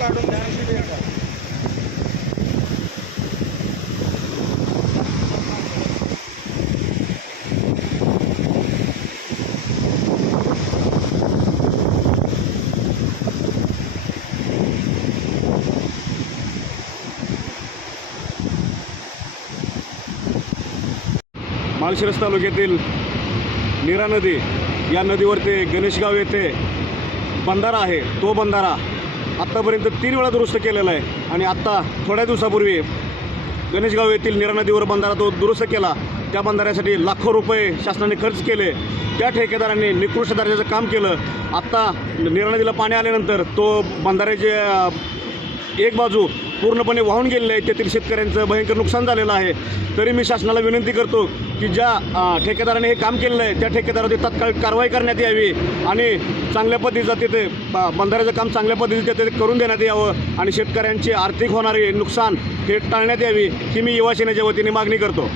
काढून द्या. माळशिरस तालुक्यातील नीरा नदी या नदीवर ते गणेशगाव येथे बंधारा आहे. तो बंधारा आत्तापर्यंत 3 वेळा दुरुस्त केलेला आहे आणि आत्ता थोड्या दिवसापूर्वी गणेशगाव येथील नीरा नदीवर बंधारा तो दुरुस्त केला. त्या बंधाऱ्यासाठी लाखो रुपये शासनाने खर्च केले. त्या ठेकेदारांनी निकृष्ट दर्जाचं काम केलं. आत्ता नीरा नदीला पाणी आल्यानंतर तो बंधाऱ्याचे एक बाजू पूर्णपणे वाहून गेलेले आहे. तेथील शेतकऱ्यांचं भयंकर नुकसान झालेलं आहे. तरी मी शासनाला विनंती करतो की ज्या ठेकेदाराने हे काम केलेलं आहे त्या ठेकेदारावरती तात्काळ कारवाई करण्यात यावी आणि चांगल्या पद्धतीचं तिथे बंधाऱ्याचं काम चांगल्या पद्धतीने तिथे करून देण्यात यावं आणि शेतकऱ्यांची आर्थिक होणारे नुकसान हे टाळण्यात यावी ही मी युवा सेनेच्या वतीने मागणी करतो.